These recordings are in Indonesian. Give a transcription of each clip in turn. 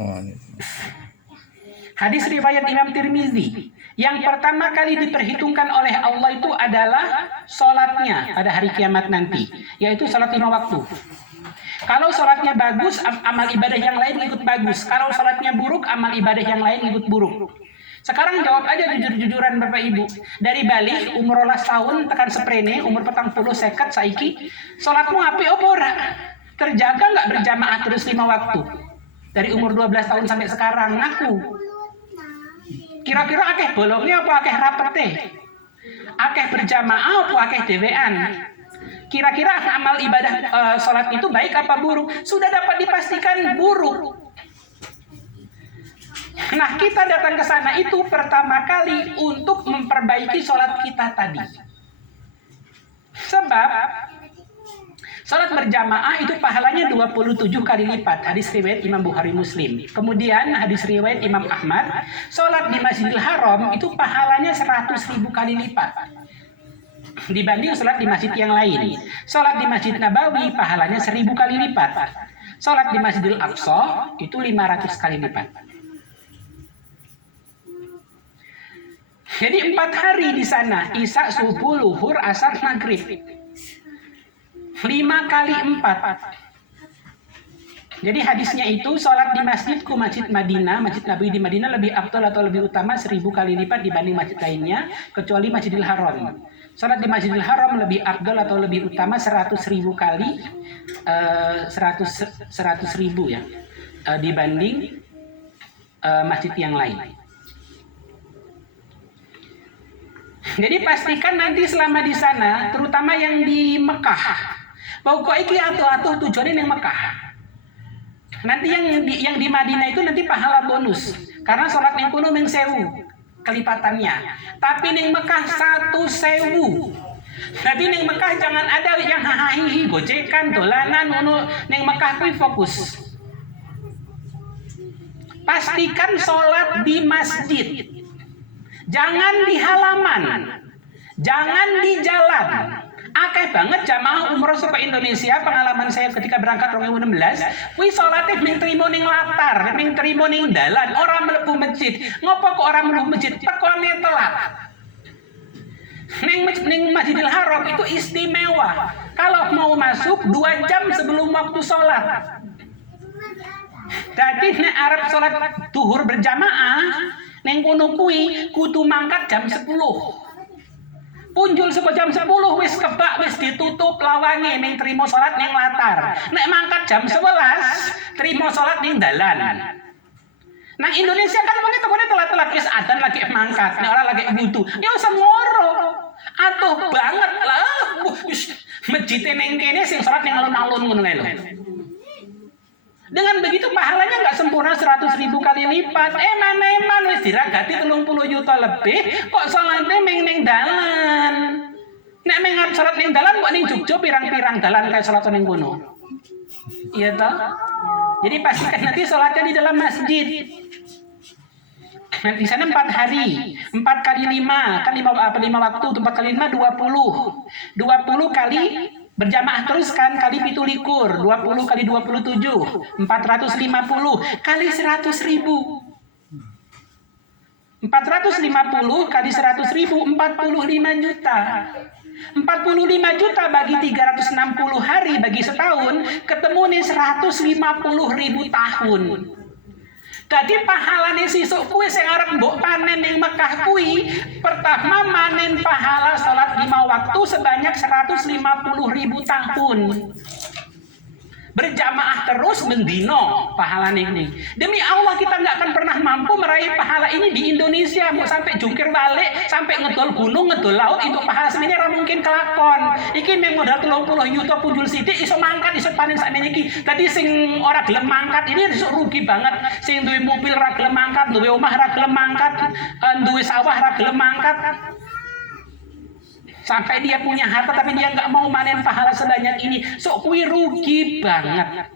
Oh, ini. Hadis riwayat Imam Tirmizi. Yang pertama kali diperhitungkan oleh Allah itu adalah sholatnya pada hari kiamat nanti, yaitu sholat 5 waktu. Kalau sholatnya bagus, amal ibadah yang lain ikut bagus. Kalau sholatnya buruk, amal ibadah yang lain ikut buruk. Sekarang jawab aja jujur-jujuran Bapak Ibu. Dari Bali, umur 12 tahun, tekan seprene, umur 40 seket saiki, sholatmu api apa ora? Terjaga nggak berjamaah terus 5 waktu? Dari umur 12 tahun sampai sekarang, ngaku. Kira-kira akeh bolongnya apa akeh rapete? Akeh berjamaah apa akeh dewean? Kira-kira amal ibadah sholat itu baik apa buruk? Sudah dapat dipastikan buruk. Nah, kita datang ke sana itu pertama kali untuk memperbaiki sholat kita tadi. Sebab sholat berjamaah itu pahalanya 27 kali lipat. Hadis riwayat Imam Bukhari Muslim. Kemudian hadis riwayat Imam Ahmad, sholat di Masjidil Haram itu pahalanya 100.000 kali lipat dibanding sholat di masjid yang lain. Sholat di Masjid Nabawi pahalanya 1000 kali lipat. Sholat di Masjidil Aqsa itu 500 kali lipat. Jadi 4 hari di sana, Isya, subuh, luhur, asar, maghrib. 5 kali 4. Jadi hadisnya itu sholat di masjidku, Masjid Madinah, Masjid Nabi di Madinah lebih afdal atau lebih utama 1000 kali lipat dibanding masjid lainnya, kecuali Masjidil Haram. Sholat di Masjidil Haram lebih afdal atau lebih utama 100.000 kali 100.000 ya dibanding masjid yang lain. Jadi pastikan nanti selama di sana, terutama yang di Mekah, pokok iki atuh-atuh tujuannya yang Mekah. Nanti yang di Madinah itu nanti pahala bonus, karena sholat yang kuno ming 1000 kelipatannya. Tapi yang Mekah 1.000. Jadi yang Mekah jangan ada yang hahihi, gojekan, dolanan, yang Mekah kuwi fokus. Pastikan sholat di masjid. Jangan di halaman, jangan di jalan. Akeh banget jamaah umroh saka Indonesia, pengalaman saya ketika berangkat 2016, kuwi salate ming trimo ning latar, ming trimo ning dalan, ora mlebu masjid. Ngopo kok ora mlebu masjid? Tekone telat. Ning Masjidil Haram itu istimewa. Kalau mau masuk 2 jam sebelum waktu sholat. Jadi nek arep sholat duhur berjamaah, neng kono kuwi kudu mangkat jam 10. Punjul saka jam 10 wis kebak, wis ditutup lawange ning trimo salat ning latar. Nek mangkat jam 11, trimo salat ning dalan. Nah Indonesia kan mungkin tekone telat-telat wis adzan lagi mangkat, nek ora lagi wudu. Ya wis ngoro. Atuh banget lah. Masjid ning kene sing salat ning alun-alun ngono kae lho. Dengan begitu pahalanya nggak sempurna 100.000 kali lipat. Eman wis diragati 30 juta lebih, kok salate ning dalan. Nek mengarep salat ning dalan kok ning Jogja pirang-pirang dalan kayak salat ning kono. Iya toh? Jadi pastikan nanti salatnya di dalam masjid. Nah, di sana 4 hari, 4 kali 5, kan 5 waktu, 4 kali 5 20. 20 kali berjamaah terus kan kali 17, 20 kali 27, 450 kali 100.000. 450 kali 100.000, 45 juta. 45 juta bagi 360 hari bagi setahun, ketemu nih 150.000 tahun. Jadi pahalane sisuk kuwi sing arep mbok panen ning Mekah kuwi, pertama manen pahala salat 5 waktu sebanyak 150.000 tahun. Berjamaah terus mendino pahala ini. Demi Allah kita nggak akan pernah mampu meraih pahala ini di Indonesia. Mau sampai jungkir balik, sampai ngedol gunung, ngedol laut, itu pahala semini ora mungkin kelakon. Iki meng modal 30 juta punjul sithik iso mangkat, iso panen sakmene iki. Tadi sing ora gelem mangkat ini iso rugi banget. Sing duwe mobil ora gelem mangkat, duwe omah ora gelem mangkat, duwe sawah ora gelem mangkat. Sampai dia punya harta tapi dia nggak mau manen pahala sebanyak ini, sok kuwi rugi banget.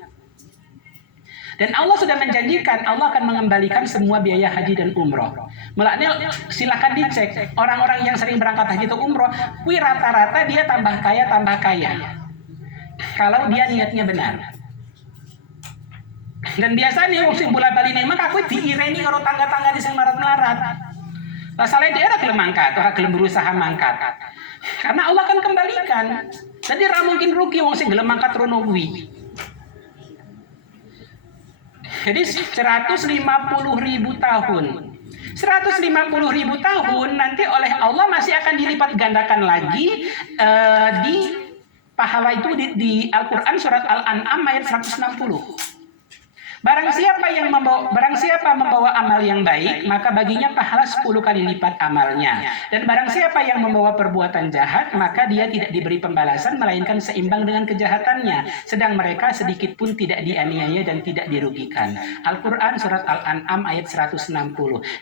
Dan Allah sudah menjanjikan Allah akan mengembalikan semua biaya haji dan umroh. Mulanya silakan dicek orang-orang yang sering berangkat haji atau umroh, kuwi rata-rata dia tambah kaya kalau dia niatnya benar. Dan biasanya wong sing bola-bali ning Mekah kuwi diireni karo tangga-tangga di sing melarat-melarat. Lah saleh daerah gelem mangkat, ora gelem berusaha mangkat. Karena Allah akan kembalikan. Jadi ra mungkin rugi wong sing gelem mangkat rono kuwi. Jadi 150.000 tahun. 150.000 tahun nanti oleh Allah masih akan dilipat gandakan lagi di pahala itu di Al-Quran surat Al-An'am ayat 160. Barang siapa membawa amal yang baik, maka baginya pahala 10 kali lipat amalnya. Dan barang siapa yang membawa perbuatan jahat, maka dia tidak diberi pembalasan, melainkan seimbang dengan kejahatannya. Sedang mereka sedikit pun tidak dianiaya dan tidak dirugikan. Al-Quran surat Al-An'am ayat 160.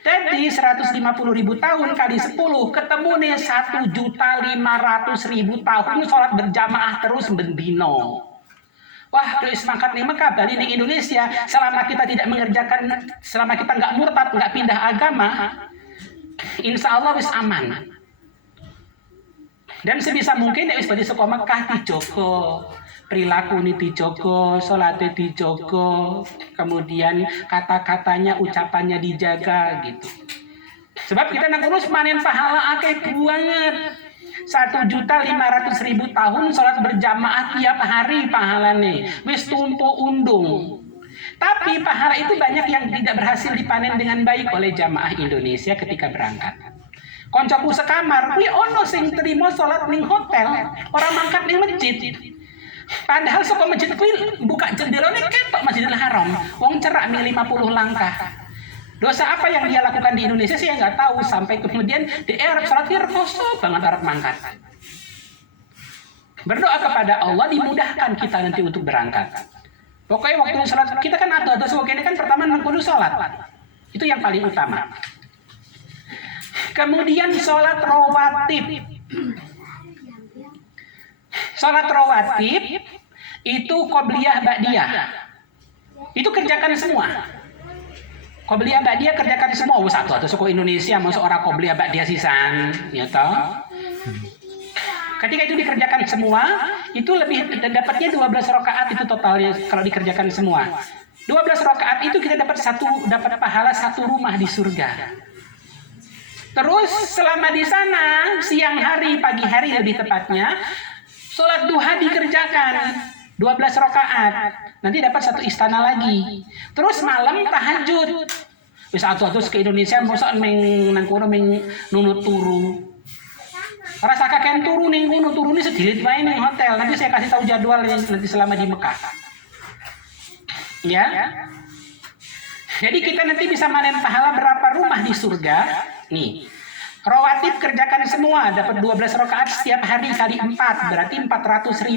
Jadi 150.000 tahun kali 10, ketemu nih 1.500.000 tahun sholat berjamaah terus bendino. Wah, terus mangkat nih Mekah, balik di Indonesia, selama kita tidak mengerjakan, selama kita nggak murtad, nggak pindah agama, insya Allah wis aman. Dan sebisa mungkin ya wis balik saka Mekah dijogo, perilaku ini dijogo, sholatnya dijogo, kemudian kata-katanya, ucapannya dijaga gitu. Sebab kita nak urus manen pahala akeh banget. 1.500.000 tahun sholat berjamaah tiap hari pahalane wis tumpo undung. Tapi pahala itu banyak yang tidak berhasil dipanen dengan baik oleh jamaah Indonesia ketika berangkat. Koncoku sekamar kuwi ono sing trimo sholat ning hotel, orang mangkat ning masjid. Padahal saka masjid kuwi buka jendelane ketok Masjidil Haram, wong cerak mi 50 langkah. Dosa apa yang dia lakukan di Indonesia sih nggak tahu, sampai kemudian di Arab sholatnya rekoso banget Arab mangkat. Berdoa kepada Allah dimudahkan kita nanti untuk berangkat. Pokoknya waktu sholat kita kan atau ini kan pertama mengkudu sholat, itu yang paling utama. Kemudian sholat rawatib. Sholat rawatib itu qobliyah ba'diyah. Itu kerjakan semua. Qobliyah ba'diyah kerjakan semua. Satu atau suku Indonesia masuk orang qobliyah ba'diyah sisan, ya toh. Ketika itu dikerjakan semua, itu lebih dapatnya 12 rakaat itu totalnya kalau dikerjakan semua. 12 rakaat itu kita dapat pahala satu rumah di surga. Terus selama di sana siang hari, pagi hari lebih tepatnya, sholat duha dikerjakan 12 rakaat. Nanti dapat satu istana lagi. Terus malam tahajud. Wis atuh-atuh ke Indonesia mosok nang kono nunut turu. Rasa kakek turu ning kono, turune sedilit wae ning hotel. Nanti saya kasih tahu jadwal nanti selama di Mekah. Ya. Jadi kita nanti bisa manen pahala berapa rumah di surga? Nih. Rawatib kerjakan semua, dapat 12 rakaat setiap hari kali 4, berarti 400.000.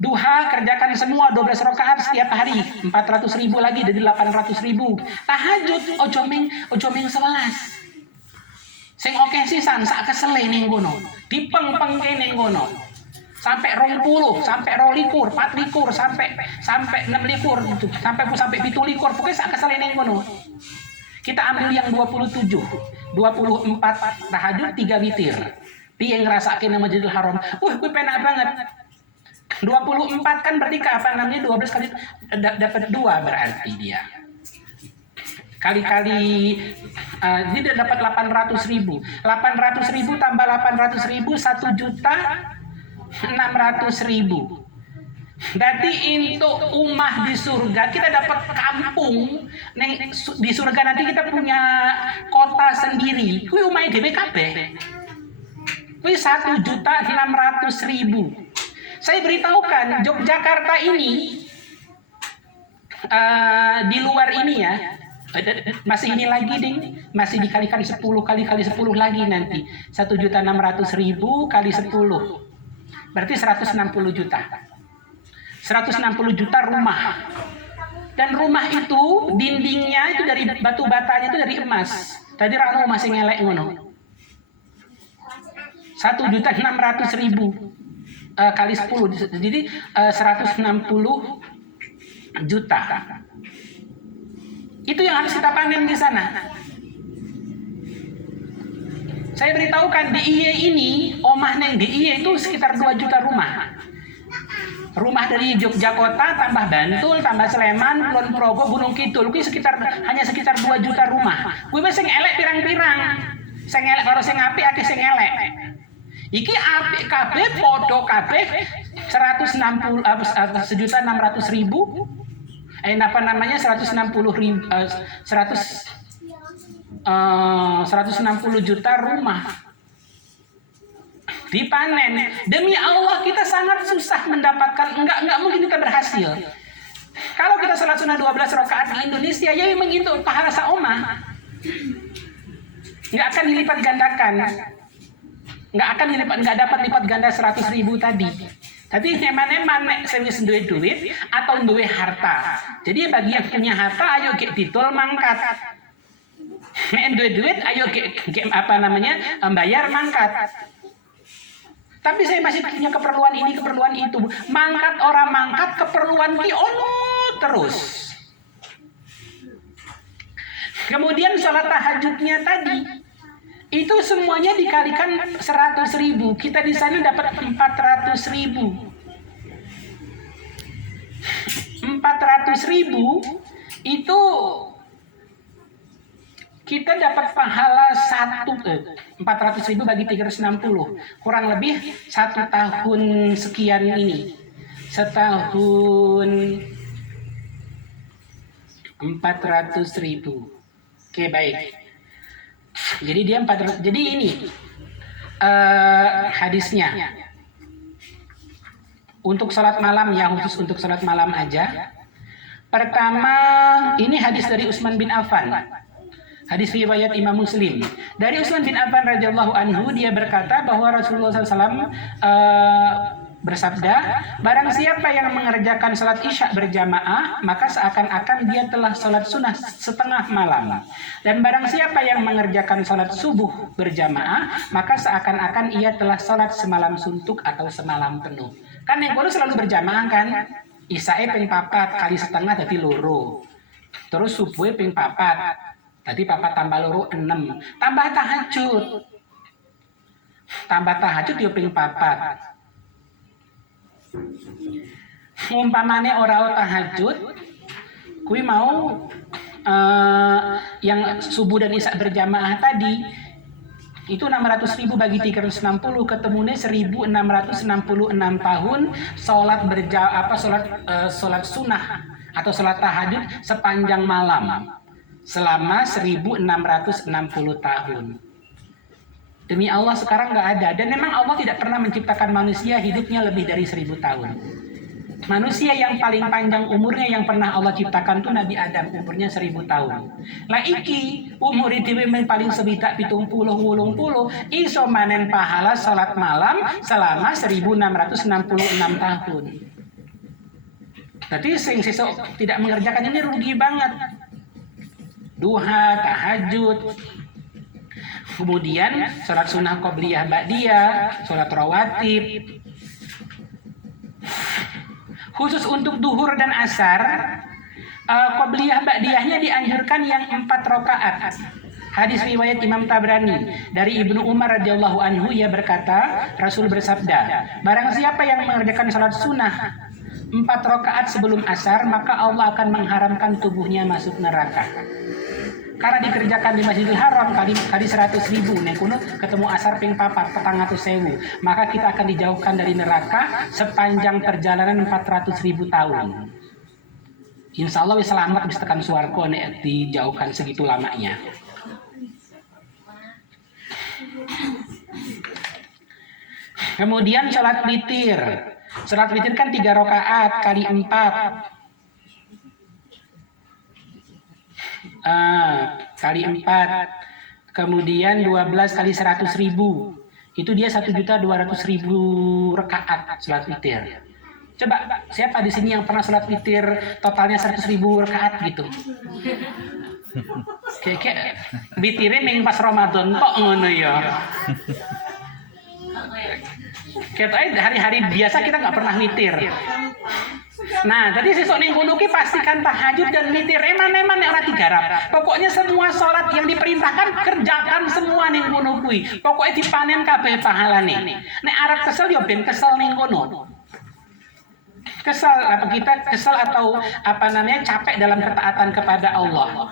Duha kerjakan semua 12 rakaat setiap hari 400.000 lagi jadi 800.000. Tahajud ojo ming 11. Sing oke sisan sak kesele ning kono. Dipeng-pengke ning kono. Sampai 20, sampai 22, 24, sampai 26 gitu. Sampai 17 pokoknya sak kesele ning kono. Kita ambil yang 27, 24 tahajud 3 witir. Piye ngrasake nang Masjidil Haram. Kuwi penak banget. 24 kan berarti apa namanya 12 kali dapat 2 berarti dia. Kali-kali dia dapat 800.000. 800.000 tambah 800.000 1.600.000. Berarti untuk umah di surga kita dapat kampung. Di surga nanti kita punya kota sendiri. Kuwi umahe dhewe kabeh. Kuwi 1.600.000. Saya beritahukan Yogyakarta ini di luar ini ya, masih ini lagi ding, masih dikalikan 10 kali 10 lagi nanti 1.600.000 kali 10 berarti 160 juta. 160 juta rumah. Dan rumah itu dindingnya itu dari batu batanya itu dari emas. Tadi rano masih ngelek ngono. 1.600.000 kali 10 jadi 160 juta. Itu yang harus kita panen di sana. Saya beritahukan di IE ini, omah neng di IE itu sekitar 2 juta rumah. Rumah dari Yogyakarta tambah Bantul, tambah Sleman, Kulon Progo, Gunung Kidul, kuwi hanya sekitar 2 juta rumah. Kuwi wis sing elek pirang-pirang. Sing elek karo sing apik akeh sing elek. Iki apik kabeh padha kabeh 160 1.600.000 160 juta rumah dipanen. Demi Allah kita sangat susah mendapatkan, enggak mungkin kita berhasil. Kalau kita salat sunnah 12 rakaat di Indonesia, ya mengintuk pahala saomah. Enggak akan dilipat gandakan. Enggak dapat lipat ganda 100.000 tadi. Tapi neman-neman nek sewis duit atau duwe harta. Jadi bagi yang punya harta ayo gek didol mangkat. Nek duit ayo gek bayar mangkat. Tapi saya masih punya keperluan ini, keperluan itu. Mangkat orang mangkat, keperluan ki ono terus. Kemudian sholat tahajudnya tadi, itu semuanya dikalikan 100.000. Kita di sana dapat 400.000. 400.000 itu kita dapat pahala 400.000 bagi 360, kurang lebih 1 tahun sekian ini. Setahun 400.000. Oke, baik. Jadi dia 400. Jadi ini hadisnya. Untuk salat malam ya, khusus untuk salat malam aja. Pertama, ini hadis dari Utsman bin Affan. Hadis riwayat Imam Muslim. Dari Utsman bin Affan radhiyallahu anhu, dia berkata bahwa Rasulullah SAW bersabda, barang siapa yang mengerjakan salat isya berjamaah, maka seakan-akan dia telah salat sunnah setengah malam. Dan barang siapa yang mengerjakan salat subuh berjamaah, maka seakan-akan ia telah salat semalam suntuk atau semalam penuh. Kan yang kudu selalu berjamaah kan? Isyae ping 4 kali setengah jadi loro. Terus subuh ping 4. Tadi papat tambah loro 6. Tambah tahajud. Tambah tahajud yo ping 4. Umpamane ora tahajud, kui mau yang subuh dan isya berjamaah tadi itu 600.000 bagi 360 ketemunya 1.666 tahun sholat sunnah atau sholat tahajud sepanjang malam selama 1.660 tahun. Demi Allah sekarang nggak ada, dan memang Allah tidak pernah menciptakan manusia hidupnya lebih dari 1.000 tahun. Manusia yang paling panjang umurnya yang pernah Allah ciptakan itu Nabi Adam, umurnya 1.000 tahun. Lah iki umur dhewe paling sewidak 70 iso manen pahala salat malam selama 1.666 tahun. Jadi sing sesuk tidak mengerjakan ini rugi banget. Duha, tahajud, kemudian sholat sunnah qobliyah ba'diyah, sholat rawatib. Khusus untuk duhur dan asar, qobliyah ba'diyahnya dianjurkan yang 4 rakaat. Hadis riwayat Imam Tabrani dari Ibnu Umar radhiyallahu anhu, ia berkata, Rasul bersabda, barang siapa yang mengerjakan sholat sunnah 4 rakaat sebelum asar, maka Allah akan mengharamkan tubuhnya masuk neraka. Karena dikerjakan di Masjidil Haram kali 100.000, nek kuno ketemu asar ping 4 400.000, maka kita akan dijauhkan dari neraka sepanjang perjalanan 400.000 tahun. Insya Allah selamat bisa tekan swarga nek dijauhkan segitu lamanya. Kemudian sholat witir. Sholat witir kan 3 rakaat kali 4. Kali 4, kemudian 12 kali 100.000, itu dia 1.200.000 rakaat sholat witir. Coba siapa di sini yang pernah sholat witir totalnya 100.000 rakaat gitu? Kayak witirnya ming pas Ramadan kok ngono ya. Kita hari-hari biasa kita nggak pernah witir. Nah, tadi sesuk ning kono ki pastikan tahajud dan witir eman-eman nek ora digarap. Pokoknya semua sholat yang diperintahkan kerjakan semua ning kono kuwi. Pokoknya dipanen kabeh pahalane. Nek arep kesel ya ben kesel ning kono. kita kesal atau capek dalam ketaatan kepada Allah.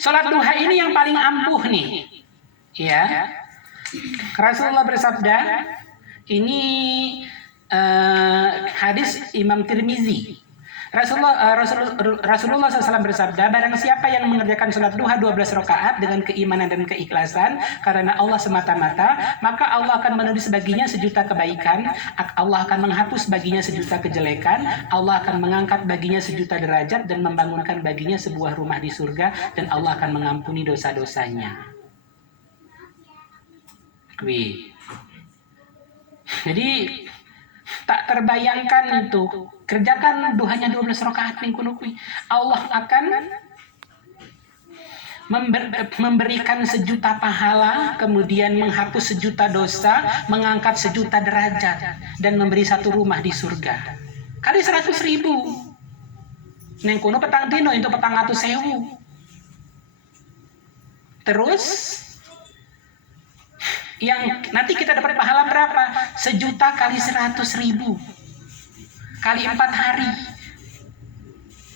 Salat duha ini yang paling ampuh nih. Ya. Rasulullah bersabda, ini hadis Imam Tirmizi. Rasulullah SAW bersabda, barang siapa yang mengerjakan sholat duha 12 rakaat dengan keimanan dan keikhlasan karena Allah semata-mata, maka Allah akan menulis baginya 1.000.000 kebaikan, Allah akan menghapus baginya 1.000.000 kejelekan, Allah akan mengangkat baginya 1.000.000 derajat dan membangunkan baginya sebuah rumah di surga, dan Allah akan mengampuni dosa-dosanya. Jadi tak terbayangkan itu. Kerjakan duhanya 12 rakaat minggu kui. Allah akan memberikan 1.000.000 pahala, kemudian menghapus 1.000.000 dosa, mengangkat 1.000.000 derajat, dan memberi 1 rumah di surga. Kali 100.000. Neng kuno petang dino itu petang 100.000. Terus yang nanti kita dapat pahala berapa? 1.000.000 kali 100.000 kali 4 hari,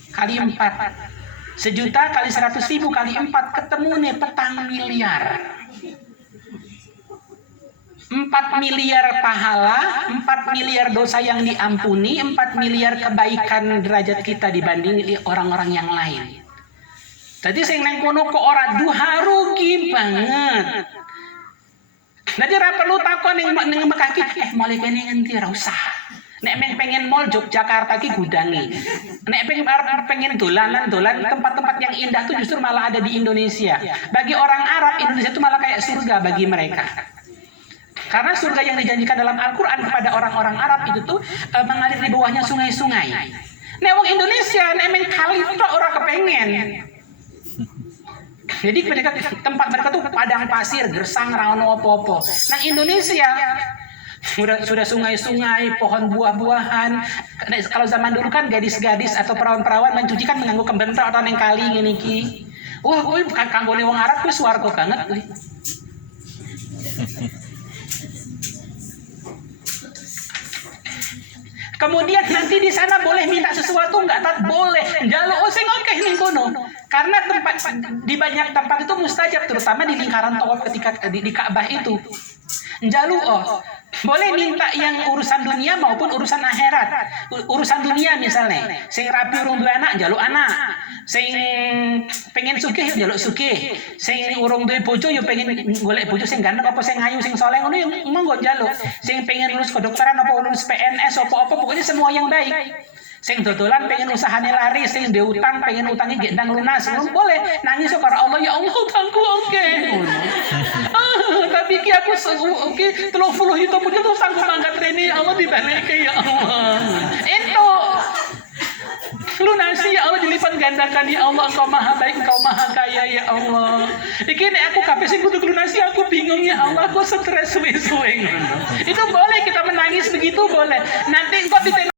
kali 4 1.000.000 kali 100.000 kali 4, ketemu nih petang miliar. 4 miliar pahala, 4 miliar dosa yang diampuni, 4 miliar kebaikan derajat kita dibanding orang-orang yang lain. Tadi saya neng kono ke orang duha rugi banget. Jadi ra perlu takon ning Mekah ki mulai kene ngendi ra usah. Nek pengen mall Yogyakarta ki gudangi. Nek pengen dolanan-dolan tempat-tempat yang indah tuh justru malah ada di Indonesia. Bagi orang Arab, Indonesia itu malah kayak surga bagi mereka. Karena surga yang dijanjikan dalam Al-Qur'an kepada orang-orang Arab itu tuh mengalir di bawahnya sungai-sungai. Nek wong Indonesia nek kali tok ora kepengen. Jadi tempat mereka tuh padang pasir, gersang, rano apa-apa. Nah Indonesia sudah sungai-sungai, pohon buah-buahan. Kalau zaman dulu kan gadis-gadis atau perawan-perawan mencuci kan menganggo kembentak atau neng kali ngene iki. Wah, kuwi kanggone wong Arab kuwi swarga banget kuwi. Kemudian nanti di sana boleh minta sesuatu nggak? Tak boleh. Jaluk sing akeh ning kono. Karena di banyak tempat itu mustajab, terutama di lingkaran tawaf ketika di Ka'bah itu. Jaluk boleh minta yang urusan dunia maupun urusan akhirat. Urusan dunia misalnya, sing rapi urung duwe anak, jaluk anak. Sing pengen sugih jaluk sugih. Sing urung duwe bojo yo pengen golek bojo sing ganteng apa sing ayu sing saleh ngono yo monggo jaluk. Sing pengen lulus kedokteran apa lulus PNS apa-apa pokoknya semua yang baik. Sing dodolan pengen usahane laris, sing ndek utang pengen utangi gendang lunas, boleh nangis karo Allah, ya Allah utangku oke. Tapi ki aku oke 30 itu punya tuh sanggup angkat rene, Allah dibalik ya Allah. Itu lunasi ya Allah, dilipat gandakan ya Allah, Engkau maha baik, Engkau maha kaya ya Allah. Iki nek aku kabeh sing kudu lunasi aku bingung ya Allah, aku stres suwe-suwe. Itu boleh kita menangis begitu boleh. Nanti engkau